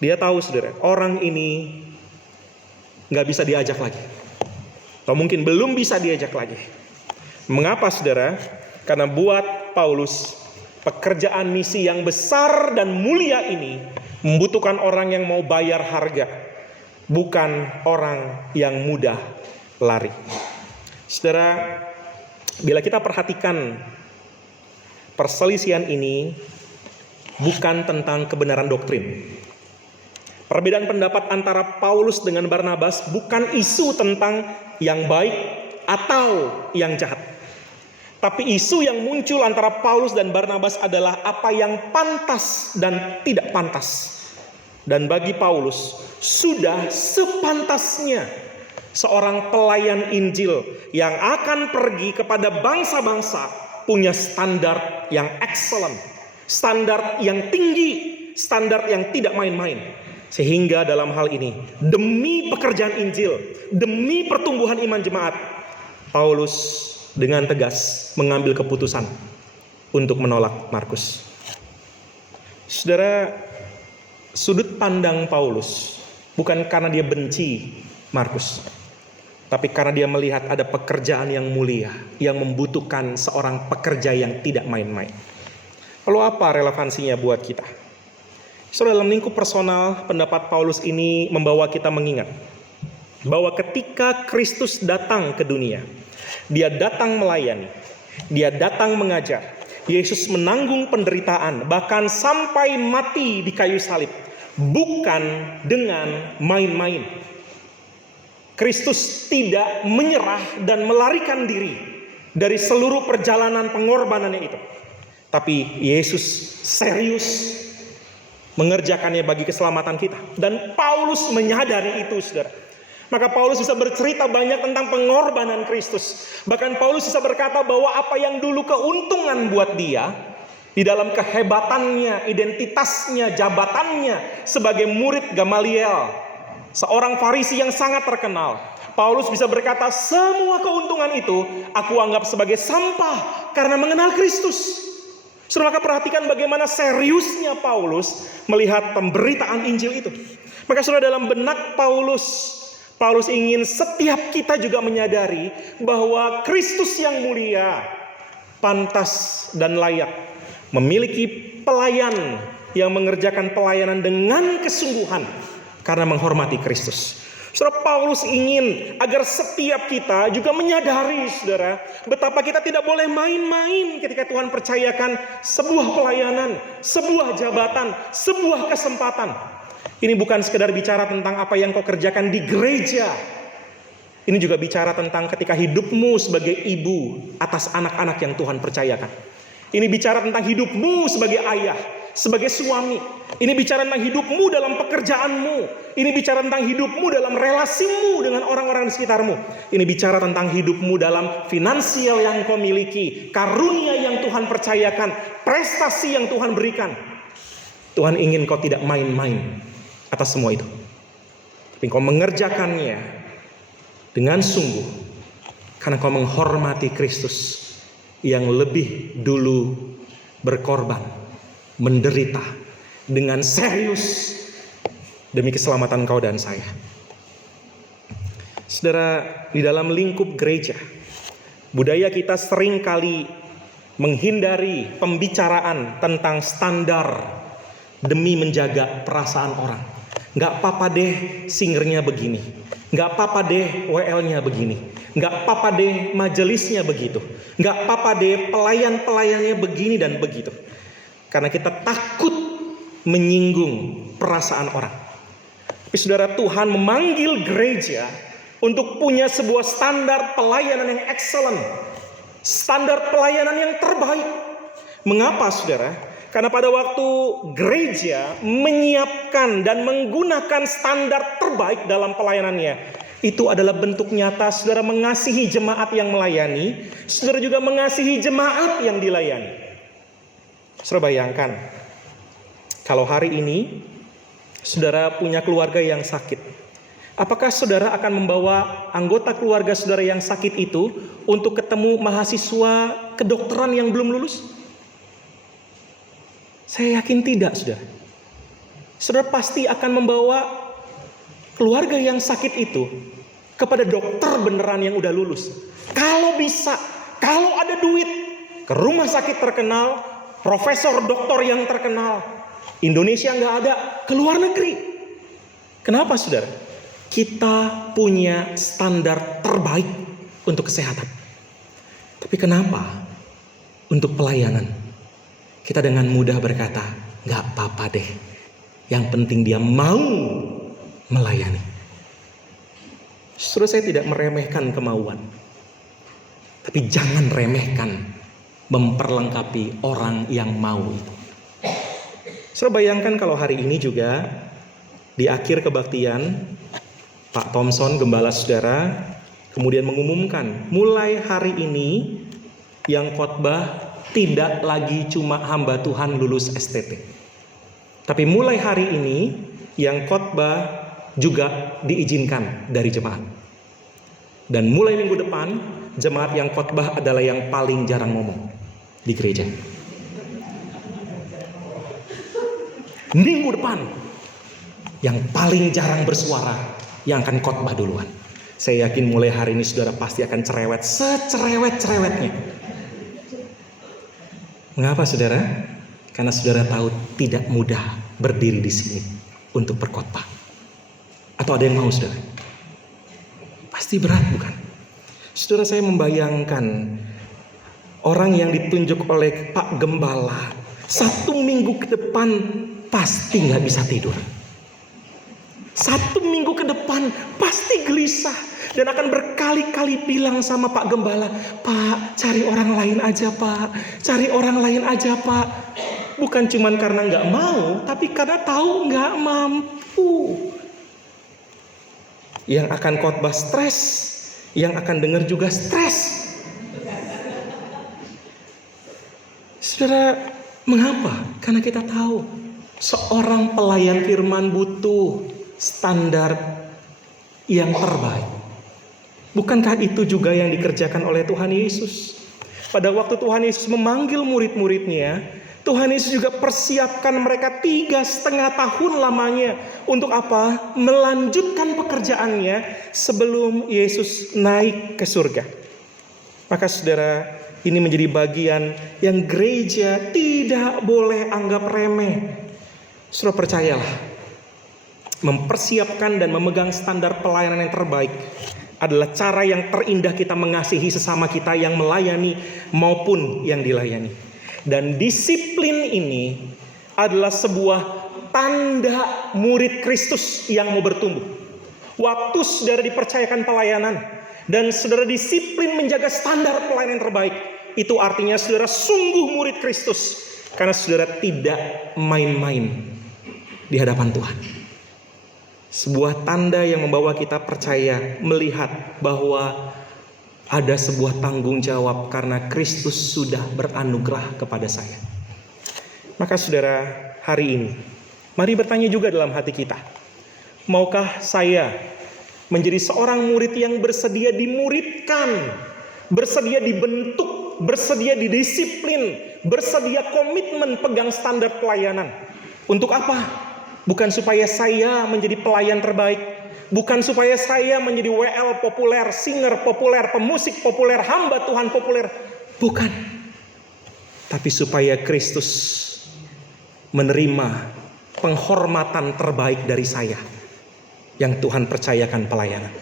dia tahu saudara, orang ini gak bisa diajak lagi, atau mungkin belum bisa diajak lagi. Mengapa saudara? Karena buat Paulus, pekerjaan misi yang besar dan mulia ini membutuhkan orang yang mau bayar harga, bukan orang yang mudah lari. Saudara, bila kita perhatikan perselisihan ini bukan tentang kebenaran doktrin. Perbedaan pendapat antara Paulus dengan Barnabas bukan isu tentang yang baik atau yang jahat. Tapi isu yang muncul antara Paulus dan Barnabas adalah apa yang pantas dan tidak pantas. Dan bagi Paulus, sudah sepantasnya seorang pelayan Injil yang akan pergi kepada bangsa-bangsa punya standar yang excellent, standar yang tinggi, standar yang tidak main-main. Sehingga dalam hal ini, demi pekerjaan Injil, demi pertumbuhan iman jemaat, Paulus dengan tegas mengambil keputusan untuk menolak Markus. Saudara, sudut pandang Paulus bukan karena dia benci Markus, tapi karena dia melihat ada pekerjaan yang mulia yang membutuhkan seorang pekerja yang tidak main-main. Lalu apa relevansinya buat kita? Saudara, dalam lingkup personal, pendapat Paulus ini membawa kita mengingat bahwa ketika Kristus datang ke dunia, dia datang melayani, dia datang mengajar, Yesus menanggung penderitaan, bahkan sampai mati di kayu salib, bukan dengan main-main. Kristus tidak menyerah dan melarikan diri dari seluruh perjalanan pengorbanannya itu. Tapi Yesus serius mengerjakannya bagi keselamatan kita. Dan Paulus menyadari itu, saudara. Maka Paulus bisa bercerita banyak tentang pengorbanan Kristus. Bahkan Paulus bisa berkata bahwa apa yang dulu keuntungan buat dia, Di dalam kehebatannya, identitasnya, jabatannya sebagai murid Gamaliel, seorang Farisi yang sangat terkenal, Paulus bisa berkata, semua keuntungan itu aku anggap sebagai sampah karena mengenal Kristus. Saudara, maka perhatikan bagaimana seriusnya Paulus melihat pemberitaan Injil itu. Maka saudara, dalam benak Paulus ingin setiap kita juga menyadari bahwa Kristus yang mulia pantas dan layak memiliki pelayan yang mengerjakan pelayanan dengan kesungguhan karena menghormati Kristus. Saudara, Paulus ingin agar setiap kita juga menyadari, saudara, betapa kita tidak boleh main-main ketika Tuhan percayakan sebuah pelayanan, sebuah jabatan, sebuah kesempatan. Ini bukan sekedar bicara tentang apa yang kau kerjakan di gereja. Ini juga bicara tentang ketika hidupmu sebagai ibu atas anak-anak yang Tuhan percayakan. Ini bicara tentang hidupmu sebagai ayah, sebagai suami. Ini bicara tentang hidupmu dalam pekerjaanmu. Ini bicara tentang hidupmu dalam relasimu dengan orang-orang di sekitarmu. Ini bicara tentang hidupmu dalam finansial yang kau miliki, karunia yang Tuhan percayakan, prestasi yang Tuhan berikan. Tuhan ingin kau tidak main-main atas semua itu, tapi kau mengerjakannya dengan sungguh karena kau menghormati Kristus yang lebih dulu berkorban, menderita dengan serius demi keselamatan kau dan saya. Saudara, di dalam lingkup gereja, budaya kita sering kali menghindari pembicaraan tentang standar demi menjaga perasaan orang. Gak apa-apa deh singernya begini, gak apa-apa deh WL-nya begini, gak apa-apa deh majelisnya begitu, gak apa-apa deh pelayan-pelayannya begini dan begitu. Karena kita takut menyinggung perasaan orang. Tapi saudara, Tuhan memanggil gereja untuk punya sebuah standar pelayanan yang excellent, standar pelayanan yang terbaik. Mengapa saudara? Karena pada waktu gereja menyiapkan dan menggunakan standar terbaik dalam pelayanannya, itu adalah bentuk nyata saudara mengasihi jemaat yang melayani, saudara juga mengasihi jemaat yang dilayani. Saudara bayangkan, kalau hari ini saudara punya keluarga yang sakit, apakah saudara akan membawa anggota keluarga saudara yang sakit itu untuk ketemu mahasiswa kedokteran yang belum lulus? Saya yakin tidak, saudara. Saudara pasti akan membawa keluarga yang sakit itu kepada dokter beneran yang udah lulus. Kalau bisa, kalau ada duit, ke rumah sakit terkenal, profesor doktor yang terkenal. Indonesia nggak ada, ke luar negeri. Kenapa, saudara? Kita punya standar terbaik untuk kesehatan. Tapi kenapa untuk pelayanan kita dengan mudah berkata, gak apa-apa deh, yang penting dia mau melayani. Justru saya tidak meremehkan kemauan, tapi jangan remehkan memperlengkapi orang yang mau itu. Saudara bayangkan kalau hari ini juga di akhir kebaktian, Pak Thompson, gembala saudara, kemudian mengumumkan mulai hari ini yang khotbah tidak lagi cuma hamba Tuhan lulus STT. Tapi mulai hari ini yang khotbah juga diizinkan dari jemaat. Dan mulai minggu depan jemaat yang khotbah adalah yang paling jarang ngomong di gereja. Minggu depan yang paling jarang bersuara yang akan khotbah duluan. Saya yakin mulai hari ini saudara pasti akan cerewet, secerewet-cerewetnya. Mengapa saudara? Karena saudara tahu tidak mudah berdiri di sini untuk berkhotbah. Atau ada yang mau saudara? Pasti berat bukan? Saudara, saya membayangkan orang yang ditunjuk oleh Pak Gembala 1 minggu ke depan pasti gak bisa tidur. 1 minggu ke depan pasti gelisah. Dan akan berkali-kali bilang sama Pak Gembala, Pak, cari orang lain aja Pak, cari orang lain aja Pak. Bukan cuma karena gak mau, tapi karena tahu gak mampu. Yang akan khotbah stres, yang akan dengar juga stres. Saudara, Mengapa? Karena kita tahu seorang pelayan firman butuh standar yang terbaik. Bukankah itu juga yang dikerjakan oleh Tuhan Yesus? Pada waktu Tuhan Yesus memanggil murid-muridnya, Tuhan Yesus juga persiapkan mereka 3,5 tahun lamanya. Untuk apa? Melanjutkan pekerjaannya sebelum Yesus naik ke surga. Maka saudara, ini menjadi bagian yang gereja tidak boleh anggap remeh. Saudara percayalah, mempersiapkan dan memegang standar pelayanan yang terbaik adalah cara yang terindah kita mengasihi sesama kita yang melayani maupun yang dilayani. Dan disiplin ini adalah sebuah tanda murid Kristus yang mau bertumbuh. Waktu saudara dipercayakan pelayanan dan saudara disiplin menjaga standar pelayanan yang terbaik, itu artinya saudara sungguh murid Kristus, karena saudara tidak main-main di hadapan Tuhan. Sebuah tanda yang membawa kita percaya, melihat bahwa ada sebuah tanggung jawab karena Kristus sudah beranugerah kepada saya. Maka saudara, hari ini mari bertanya juga dalam hati kita, maukah saya menjadi seorang murid yang bersedia dimuridkan, bersedia dibentuk, bersedia didisiplin, bersedia komitmen pegang standar pelayanan. Untuk apa? Bukan supaya saya menjadi pelayan terbaik, bukan supaya saya menjadi WL populer, singer populer, pemusik populer, hamba Tuhan populer. Bukan. Tapi supaya Kristus menerima penghormatan terbaik dari saya yang Tuhan percayakan pelayanan.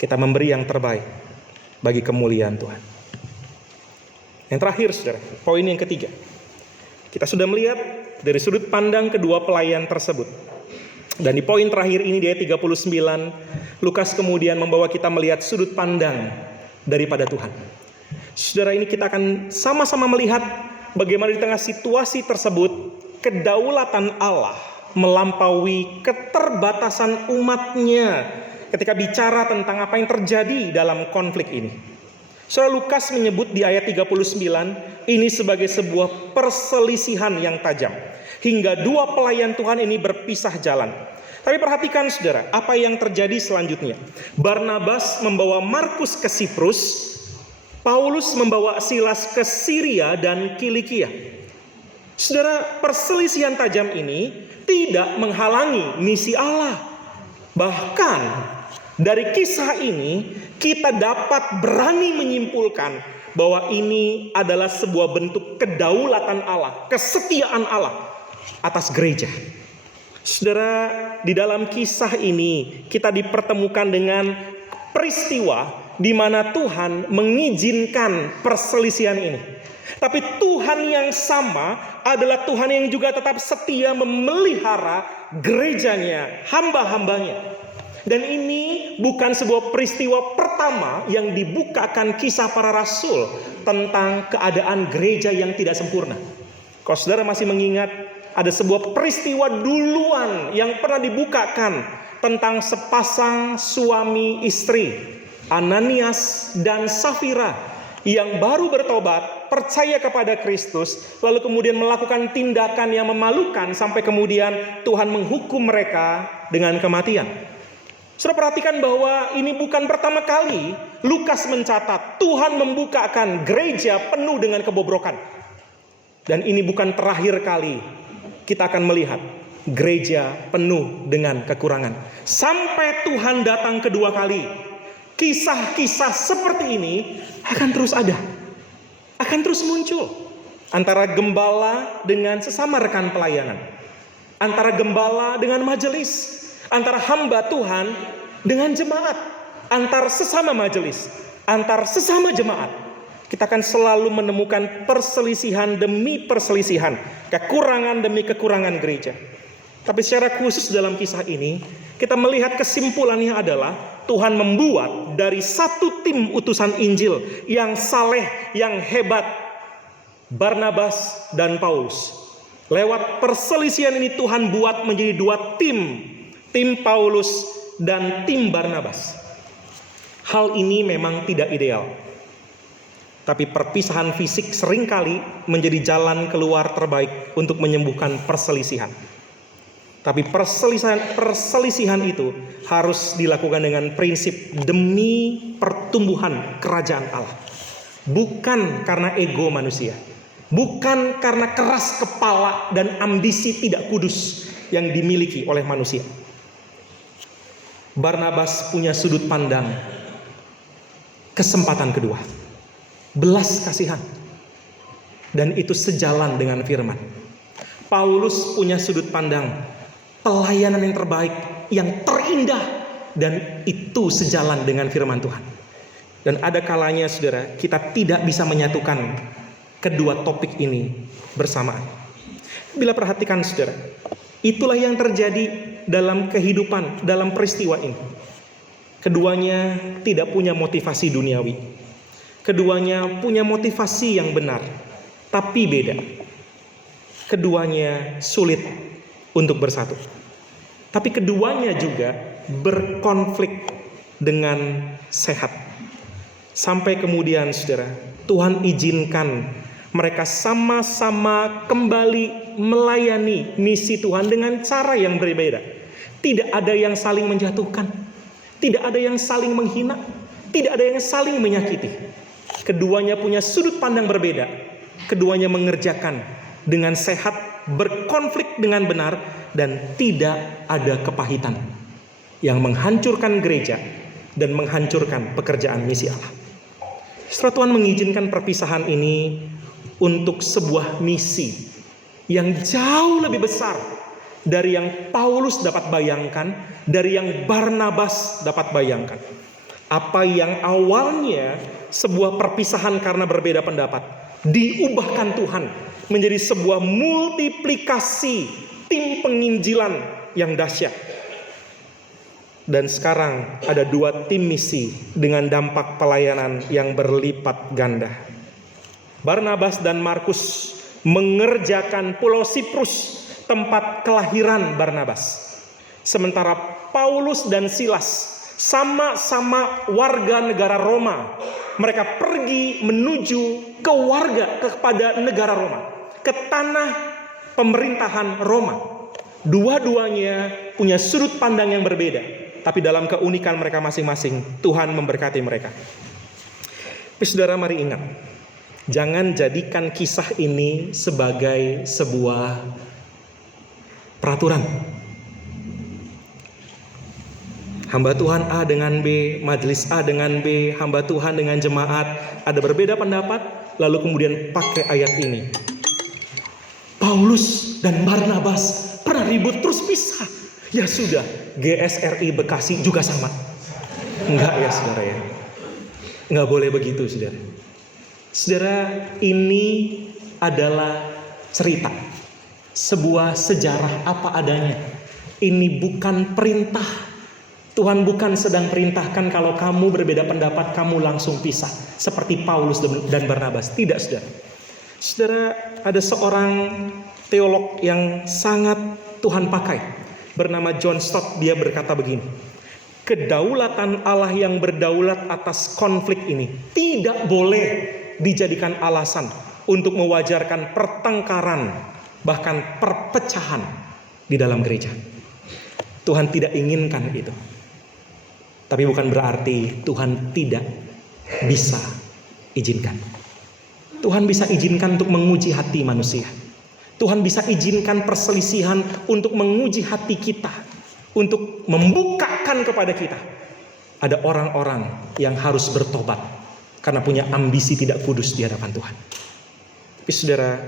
Kita memberi yang terbaik bagi kemuliaan Tuhan. Yang terakhir saudara, poin yang ketiga. Kita sudah melihat dari sudut pandang kedua pelayan tersebut. Dan di poin terakhir ini di ayat 39, Lukas kemudian membawa kita melihat sudut pandang daripada Tuhan. Saudara, ini kita akan sama-sama melihat bagaimana di tengah situasi tersebut kedaulatan Allah melampaui keterbatasan umatnya ketika bicara tentang apa yang terjadi dalam konflik ini. Saudara, Lukas menyebut di ayat 39 ini sebagai sebuah perselisihan yang tajam, hingga dua pelayan Tuhan ini berpisah jalan. Tapi perhatikan saudara, apa yang terjadi selanjutnya. Barnabas membawa Markus ke Siprus, Paulus membawa Silas ke Syria dan Kilikia. Saudara, perselisihan tajam ini tidak menghalangi misi Allah. Bahkan dari kisah ini kita dapat berani menyimpulkan bahwa ini adalah sebuah bentuk kedaulatan Allah, kesetiaan Allah atas gereja. Saudara, di dalam kisah ini kita dipertemukan dengan peristiwa di mana Tuhan mengizinkan perselisihan ini. Tapi Tuhan yang sama adalah Tuhan yang juga tetap setia memelihara gerejanya, hamba-hambanya. Dan ini bukan sebuah peristiwa pertama yang dibukakan kisah para rasul tentang keadaan gereja yang tidak sempurna. Kalau saudara masih mengingat, ada sebuah peristiwa duluan yang pernah dibukakan tentang sepasang suami istri, Ananias dan Safira, yang baru bertobat, percaya kepada Kristus, lalu kemudian melakukan tindakan yang memalukan sampai kemudian Tuhan menghukum mereka dengan kematian. Saudara perhatikan bahwa ini bukan pertama kali Lukas mencatat Tuhan membukakan gereja penuh dengan kebobrokan. Dan ini bukan terakhir kali kita akan melihat gereja penuh dengan kekurangan. Sampai Tuhan datang kedua kali, kisah-kisah seperti ini akan terus ada, akan terus muncul. Antara gembala dengan sesama rekan pelayanan, antara gembala dengan majelis, antara hamba Tuhan dengan jemaat, antar sesama majelis, antar sesama jemaat. Kita akan selalu menemukan perselisihan demi perselisihan, kekurangan demi kekurangan gereja. Tapi secara khusus dalam kisah ini, kita melihat kesimpulannya adalah Tuhan membuat dari satu tim utusan Injil yang saleh, yang hebat, Barnabas dan Paulus. Lewat perselisihan ini Tuhan buat menjadi dua tim, tim Paulus dan tim Barnabas. Hal ini memang tidak ideal. Tapi perpisahan fisik seringkali menjadi jalan keluar terbaik untuk menyembuhkan perselisihan. Tapi perselisihan itu harus dilakukan dengan prinsip demi pertumbuhan kerajaan Allah. Bukan karena ego manusia. Bukan karena keras kepala dan ambisi tidak kudus yang dimiliki oleh manusia. Barnabas punya sudut pandang kesempatan kedua, belas kasihan, dan itu sejalan dengan firman. Paulus punya sudut pandang pelayanan yang terbaik, yang terindah, dan itu sejalan dengan firman Tuhan. Dan ada kalanya saudara, kita tidak bisa menyatukan kedua topik ini bersamaan. Bila perhatikan saudara, itulah yang terjadi dalam kehidupan, dalam peristiwa ini. Keduanya tidak punya motivasi duniawi. Keduanya punya motivasi yang benar, tapi beda. Keduanya sulit untuk bersatu. Tapi keduanya juga berkonflik dengan sehat. Sampai kemudian saudara, Tuhan izinkan mereka sama-sama kembali melayani misi Tuhan dengan cara yang berbeda. Tidak ada yang saling menjatuhkan, tidak ada yang saling menghina, tidak ada yang saling menyakiti. Keduanya punya sudut pandang berbeda. Keduanya mengerjakan dengan sehat, berkonflik dengan benar, dan tidak ada kepahitan yang menghancurkan gereja dan menghancurkan pekerjaan misi Allah. Setelah Tuhan mengizinkan perpisahan ini untuk sebuah misi yang jauh lebih besar dari yang Paulus dapat bayangkan, dari yang Barnabas dapat bayangkan. Apa yang awalnya sebuah perpisahan karena berbeda pendapat, diubahkan Tuhan menjadi sebuah multiplikasi tim penginjilan yang dahsyat. Dan sekarang ada dua tim misi dengan dampak pelayanan yang berlipat ganda. Barnabas dan Markus mengerjakan Pulau Siprus, tempat kelahiran Barnabas. Sementara Paulus dan Silas sama-sama warga negara Roma. Mereka pergi menuju kepada negara Roma, ke tanah pemerintahan Roma. Dua-duanya punya sudut pandang yang berbeda, tapi dalam keunikan mereka masing-masing, Tuhan memberkati mereka. Tapi saudara, mari ingat, jangan jadikan kisah ini sebagai sebuah peraturan. Hamba Tuhan A dengan B, majelis A dengan B, hamba Tuhan dengan jemaat, ada berbeda pendapat, lalu kemudian pakai ayat ini. Paulus dan Barnabas pernah ribut terus pisah. Ya sudah, GSRI Bekasi juga sama. Enggak ya saudara ya. Enggak boleh begitu saudara. Saudara, ini adalah cerita. Sebuah sejarah apa adanya. Ini bukan perintah. Tuhan bukan sedang perintahkan kalau kamu berbeda pendapat, kamu langsung pisah. Seperti Paulus dan Barnabas. Tidak saudara. Saudara, ada seorang teolog yang sangat Tuhan pakai, bernama John Stott. Dia berkata begini, kedaulatan Allah yang berdaulat atas konflik ini tidak boleh dijadikan alasan untuk mewajarkan pertengkaran, bahkan perpecahan di dalam gereja. Tuhan tidak inginkan itu. Tapi bukan berarti Tuhan tidak bisa izinkan. Tuhan bisa izinkan untuk menguji hati manusia. Tuhan bisa izinkan perselisihan untuk menguji hati kita, untuk membukakan kepada kita ada orang-orang yang harus bertobat karena punya ambisi tidak kudus di hadapan Tuhan. Tapi saudara,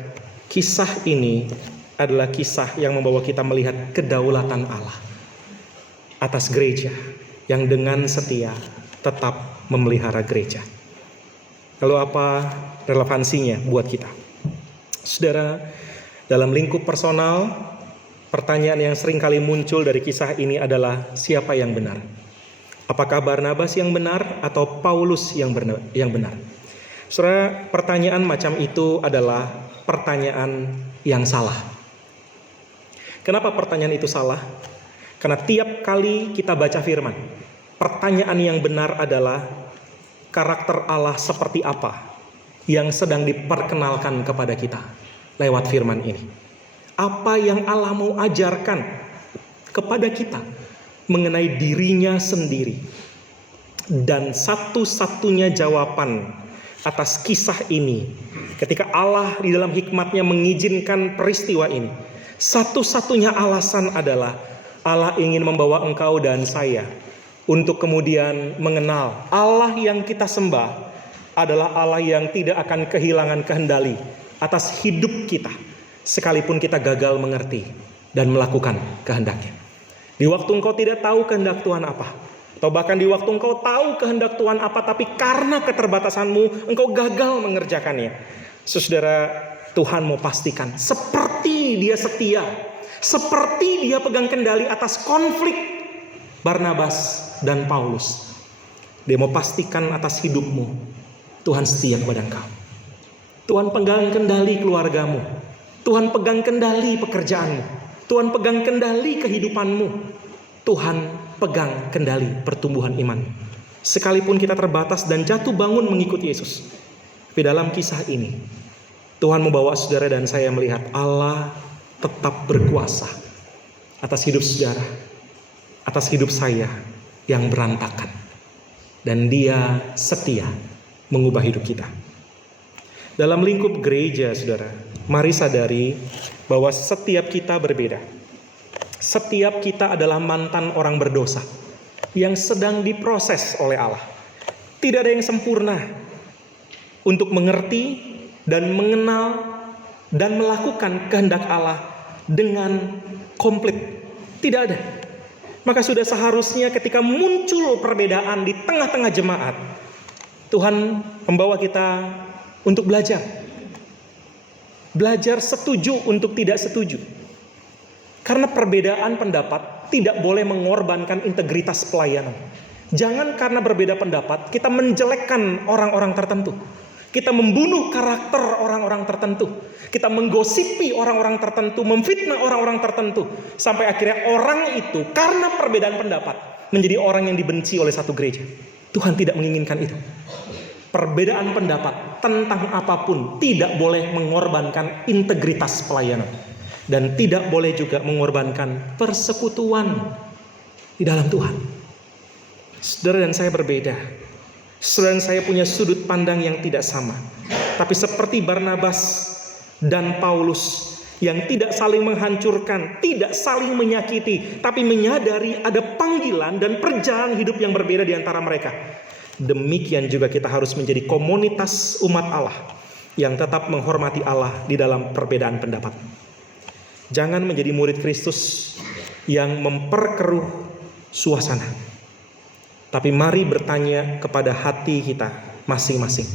kisah ini adalah kisah yang membawa kita melihat kedaulatan Allah atas gereja yang dengan setia tetap memelihara gereja. Lalu apa relevansinya buat kita? Saudara, dalam lingkup personal, pertanyaan yang sering kali muncul dari kisah ini adalah siapa yang benar? Apakah Barnabas yang benar atau Paulus yang benar? Saudara, pertanyaan macam itu adalah pertanyaan yang salah. Kenapa pertanyaan itu salah? Karena tiap kali kita baca firman, pertanyaan yang benar adalah karakter Allah seperti apa yang sedang diperkenalkan kepada kita lewat firman ini. Apa yang Allah mau ajarkan kepada kita mengenai dirinya sendiri. Dan satu-satunya jawaban atas kisah ini, ketika Allah di dalam hikmatnya mengizinkan peristiwa ini, satu-satunya alasan adalah Allah ingin membawa engkau dan saya untuk kemudian mengenal Allah yang kita sembah adalah Allah yang tidak akan kehilangan kendali atas hidup kita, sekalipun kita gagal mengerti dan melakukan kehendaknya. Di waktu engkau tidak tahu kehendak Tuhan apa, atau bahkan di waktu engkau tahu kehendak Tuhan apa, tapi karena keterbatasanmu engkau gagal mengerjakannya, saudara, Tuhan mau pastikan seperti dia setia, seperti dia pegang kendali atas konflik Barnabas dan Paulus, dia mau pastikan atas hidupmu Tuhan setia kepada engkau. Tuhan pegang kendali keluargamu, Tuhan pegang kendali pekerjaanmu, Tuhan pegang kendali kehidupanmu, Tuhan pegang kendali pertumbuhan iman. Sekalipun kita terbatas dan jatuh bangun mengikut Yesus, tapi dalam kisah ini Tuhan membawa saudara dan saya melihat Allah tetap berkuasa atas hidup saudara, atas hidup saya yang berantakan, dan Dia setia mengubah hidup kita. Dalam lingkup gereja, saudara, mari sadari bahwa setiap kita berbeda. Setiap kita adalah mantan orang berdosa yang sedang diproses oleh Allah. Tidak ada yang sempurna untuk mengerti dan mengenal dan melakukan kehendak Allah dengan komplit. Tidak ada. Maka sudah seharusnya ketika muncul perbedaan di tengah-tengah jemaat, Tuhan membawa kita untuk belajar. Belajar setuju untuk tidak setuju. Karena perbedaan pendapat tidak boleh mengorbankan integritas pelayanan. Jangan karena berbeda pendapat kita menjelekkan orang-orang tertentu. Kita membunuh karakter orang-orang tertentu. Kita menggosipi orang-orang tertentu, memfitnah orang-orang tertentu. Sampai akhirnya orang itu karena perbedaan pendapat menjadi orang yang dibenci oleh satu gereja. Tuhan tidak menginginkan itu. Perbedaan pendapat tentang apapun tidak boleh mengorbankan integritas pelayanan. Dan tidak boleh juga mengorbankan persekutuan di dalam Tuhan. Saudara dan saya berbeda. Saudara dan saya punya sudut pandang yang tidak sama. Tapi seperti Barnabas dan Paulus yang tidak saling menghancurkan, tidak saling menyakiti, tapi menyadari ada panggilan dan perjalanan hidup yang berbeda di antara mereka. Demikian juga kita harus menjadi komunitas umat Allah yang tetap menghormati Allah di dalam perbedaan pendapat. Jangan menjadi murid Kristus yang memperkeruh suasana. Tapi mari bertanya kepada hati kita masing-masing.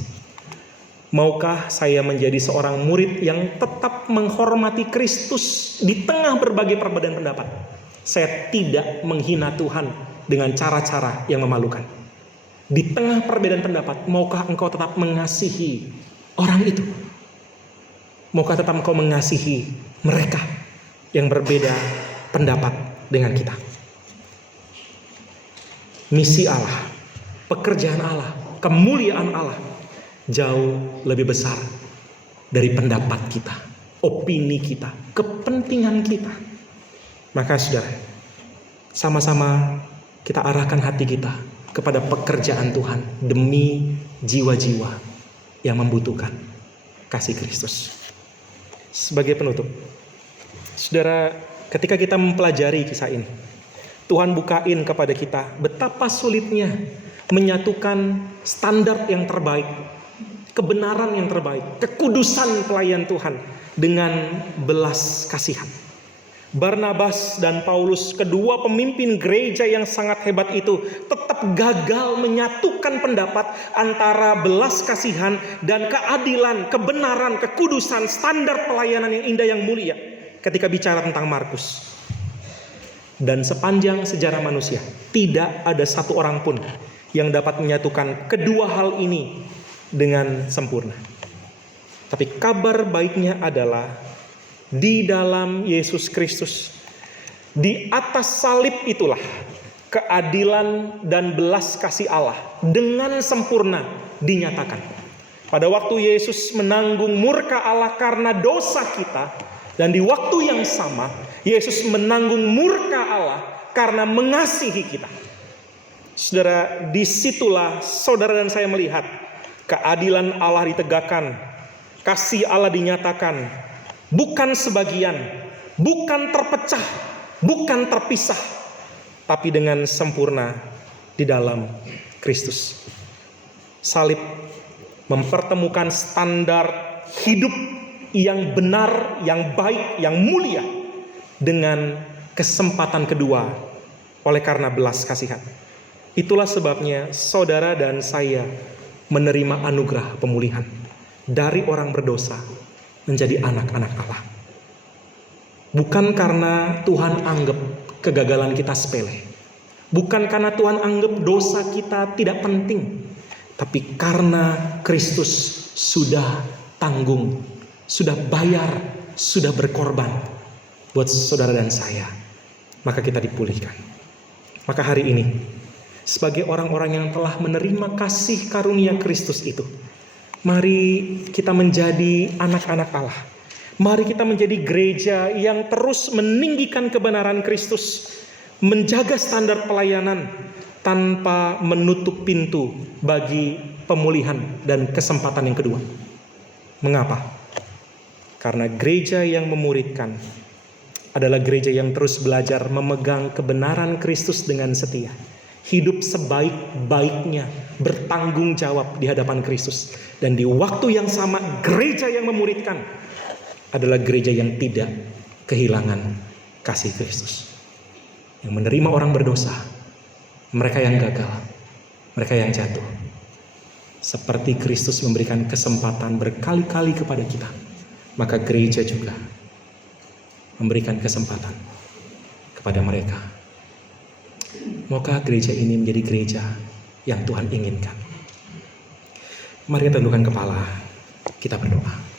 Maukah saya menjadi seorang murid yang tetap menghormati Kristus di tengah berbagai perbedaan pendapat? Saya tidak menghina Tuhan dengan cara-cara yang memalukan. Di tengah perbedaan pendapat, maukah engkau tetap mengasihi orang itu? Maukah tetap engkau mengasihi mereka yang berbeda pendapat dengan kita? Misi Allah, pekerjaan Allah, kemuliaan Allah jauh lebih besar dari pendapat kita, opini kita, kepentingan kita. Maka saudara, sama-sama kita arahkan hati kita kepada pekerjaan Tuhan demi jiwa-jiwa yang membutuhkan kasih Kristus. Sebagai penutup, saudara, ketika kita mempelajari kisah ini, Tuhan bukain kepada kita betapa sulitnya menyatukan standar yang terbaik, kebenaran yang terbaik, kekudusan pelayan Tuhan dengan belas kasihan. Barnabas dan Paulus, kedua pemimpin gereja yang sangat hebat itu, tetap gagal menyatukan pendapat antara belas kasihan dan keadilan, kebenaran, kekudusan, standar pelayanan yang indah, yang mulia ketika bicara tentang Markus. Dan sepanjang sejarah manusia, tidak ada satu orang pun yang dapat menyatukan kedua hal ini dengan sempurna. Tapi kabar baiknya adalah di dalam Yesus Kristus, di atas salib itulah keadilan dan belas kasih Allah dengan sempurna dinyatakan. Pada waktu Yesus menanggung murka Allah karena dosa kita, dan di waktu yang sama Yesus menanggung murka Allah karena mengasihi kita. Saudara, disitulah saudara dan saya melihat keadilan Allah ditegakkan, kasih Allah dinyatakan, bukan sebagian, bukan terpecah, bukan terpisah, tapi dengan sempurna di dalam Kristus. Salib mempertemukan standar hidup yang benar, yang baik, yang mulia dengan kesempatan kedua oleh karena belas kasihan. Itulah sebabnya saudara dan saya menerima anugerah pemulihan dari orang berdosa menjadi anak-anak Allah. Bukan karena Tuhan anggap kegagalan kita sepele. Bukan karena Tuhan anggap dosa kita tidak penting. Tapi karena Kristus sudah tanggung, sudah bayar, sudah berkorban buat saudara dan saya, maka kita dipulihkan. Maka hari ini, sebagai orang-orang yang telah menerima kasih karunia Kristus itu, mari kita menjadi anak-anak Allah. Mari kita menjadi gereja yang terus meninggikan kebenaran Kristus, menjaga standar pelayanan tanpa menutup pintu bagi pemulihan dan kesempatan yang kedua. Mengapa? Karena gereja yang memuridkan adalah gereja yang terus belajar memegang kebenaran Kristus dengan setia. Hidup sebaik-baiknya, bertanggung jawab di hadapan Kristus. Dan di waktu yang sama, gereja yang memuridkan adalah gereja yang tidak kehilangan kasih Kristus. Yang menerima orang berdosa, mereka yang gagal, mereka yang jatuh. Seperti Kristus memberikan kesempatan berkali-kali kepada kita, maka gereja juga memberikan kesempatan kepada mereka. Maukah gereja ini menjadi gereja yang Tuhan inginkan? Mari kita tundukkan kepala, kita berdoa.